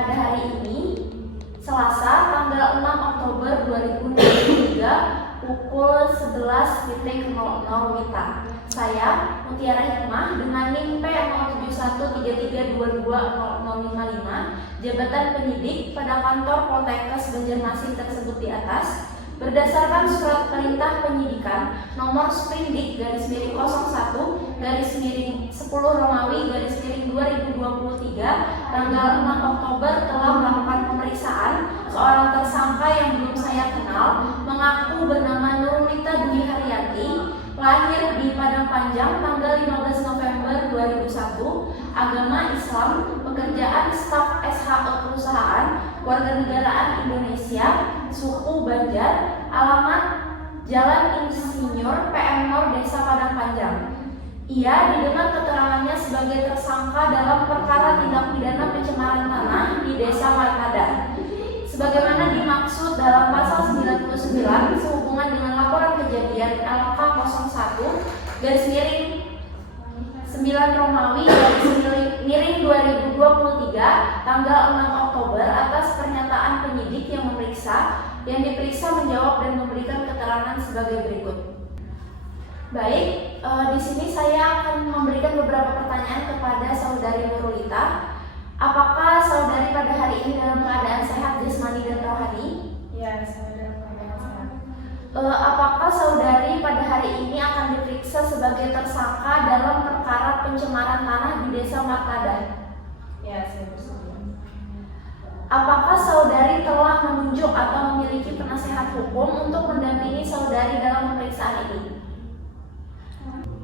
pada hari ini, Selasa, tanggal 6 Oktober 2023, pukul 11.00 WITA. Saya, Mutiara Hikmah, dengan NIM P07133220055, jabatan penyidik pada kantor Poltekkes Banjarmasin tersebut di atas, berdasarkan surat perintah penyidikan nomor Sprindik _01 _10 Romawi _2023 tanggal 6 Oktober telah melakukan pemeriksaan seorang tersangka yang belum saya kenal, mengaku bernama Nurulita Dwi Haryanti, lahir di Padang Panjang tanggal 15 November 2001, agama Islam, pekerjaan staf SHE perusahaan, warganegaraan Indonesia, suku Banjar, alamat Jalan Insinyur PM Nor Desa Padang Panjang. Ia didengar keterangannya sebagai tersangka dalam perkara tindak pidana pencemaran tanah di Desa Martada, sebagaimana dimaksud dalam pasal 99 sehubungan dengan laporan kejadian LK 01 _9 Romawi _2023 tanggal 6 Oktober atas pernyataan penyidik yang diperiksa menjawab dan memberikan keterangan sebagai berikut. Baik, di sini saya akan memberikan beberapa pertanyaan kepada saudari Nurulita. Apakah saudari pada hari ini dalam keadaan sehat jasmani dan rohani? Ya, saya dalam keadaan sehat. Apakah saudari pada hari ini akan diperiksa sebagai tersangka dalam perkara pencemaran tanah di Desa Martada? Ya, saya bersedia. Apakah saudari telah menunjuk atau memiliki penasehat hukum untuk mendampingi saudari dalam pemeriksaan ini?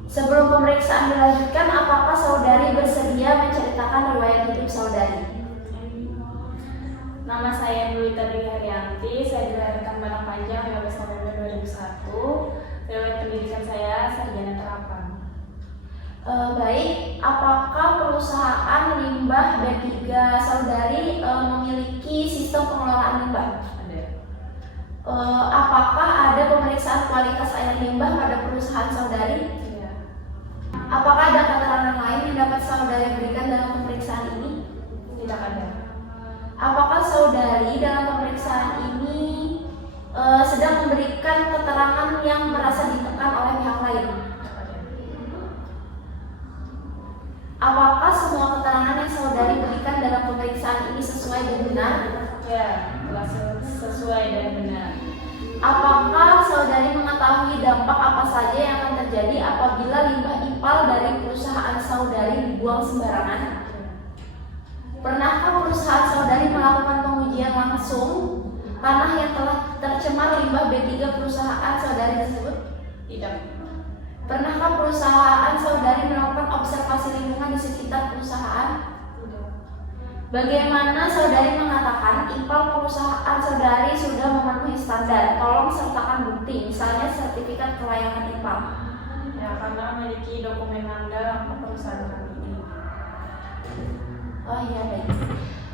Sebelum pemeriksaan dilanjutkan, apakah saudari bersedia menceritakan riwayat hidup saudari? Nama saya Nurulita Dwi Haryanti, saya dilahirkan Padang Panjang 15 November 2001. Riwayat pendidikan saya sarjana terapan. Baik, apakah perusahaan limbah B3 saudari memiliki sistem pengelolaan limbah? Ada. Apakah ada pemeriksaan kualitas air limbah pada perusahaan saudari? Ya. Apakah ada keterangan lain yang dapat saudari berikan dalam pemeriksaan ini? Tidak ada. Apakah saudari dalam pemeriksaan ini sedang memberikan keterangan yang merasa ditekan oleh pihak lain? Apakah semua keterangan yang saudari berikan dalam pemeriksaan ini sesuai dan benar? Ya, telah sesuai dan benar. Apakah saudari mengetahui dampak apa saja yang akan terjadi apabila limbah IPAL dari perusahaan saudari dibuang sembarangan? Pernahkah perusahaan saudari melakukan pengujian langsung tanah yang telah tercemar limbah B3 perusahaan saudari tersebut? Tidak. Pernahkah perusahaan saudari melakukan observasi lingkungan di sekitar perusahaan? Tidak. Bagaimana saudari mengatakan IPAL perusahaan saudari sudah memenuhi standar? Tolong sertakan bukti, misalnya sertifikat kelayakan IPAL. Ya, karena memiliki dokumen anda perusahaan kami ini. Oh iya, baik.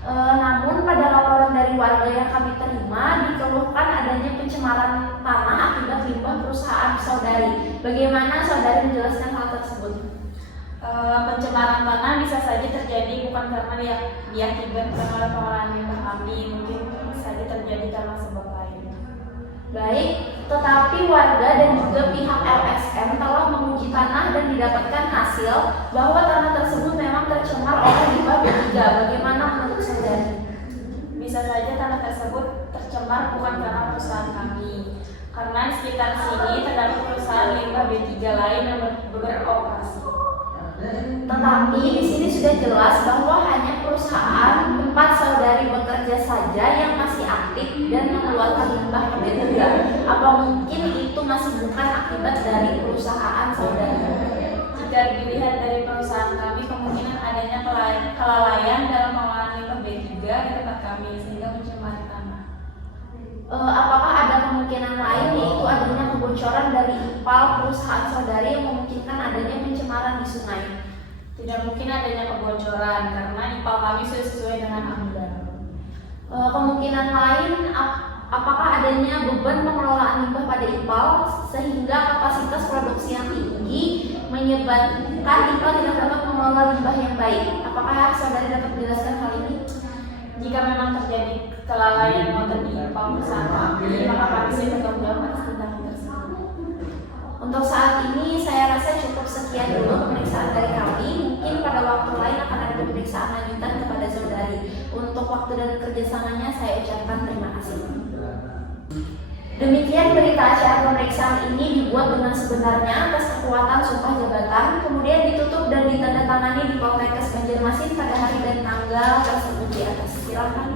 Namun pada laporan dari warga yang kami terima dikeluhkan adanya pencemaran tanah akibat limbah perusahaan saudari. Bagaimana saudari menjelaskan hal tersebut? Pencemaran tanah bisa saja terjadi bukan karena diakibatkan oleh pengolahan limbah kami, mungkin saja terjadi karena sebab lain. Baik, tetapi warga dan juga pihak LSM telah menguji tanah dan didapatkan hasil bahwa tanah tersebut memang tercemar oleh limbah B3. Bagaimana menurut saudari? Bisa saja tanah tersebut tercemar bukan karena perusahaan kami, karena di sekitar sini terdapat perusahaan limbah B3 lain yang beroperasi. Tetapi di sini sudah jelas bahwa hanya perusahaan tempat saudari bekerja saja yang masih aktif dan mengeluarkan limbah B3. Apa mungkin itu masih bukan akibat dari perusahaan saudari? Jika dilihat dari perusahaan kami, kemungkinan adanya kelalaian dalam pengolahan limbah B3 di tempat kami sehingga mencemari tanah. Apakah ada kemungkinan lain yaitu adanya kebocoran dari IPAL perusahaan saudari yang memungkinkan adanya pencemaran di sungai? Tidak mungkin adanya kebocoran karena IPAL kami sudah sesuai dengan AMDAL. Kemungkinan lain apakah adanya beban pengelolaan limbah pada IPAL sehingga kapasitas produksi yang tinggi menyebabkan IPAL tidak dapat mengelola limbah yang baik? Apakah saudari dapat menjelaskan hal ini? Jika yang mau tertimpa perusahaan kami, maka kami sudah bertanggung jawab atas tindakan tersebut. Untuk saat ini saya rasa cukup sekian dulu pemeriksaan dari kami. Mungkin pada waktu lain akan ada pemeriksaan lanjutan kepada saudari. Untuk waktu dan kerjasamanya saya ucapkan terima kasih. Demikian berita acara pemeriksaan ini dibuat dengan sebenarnya atas kekuatan sumpah jabatan, kemudian ditutup dan ditandatangani di Poltekkes Banjarmasin pada hari dan tanggal tersebut di atas. Silakan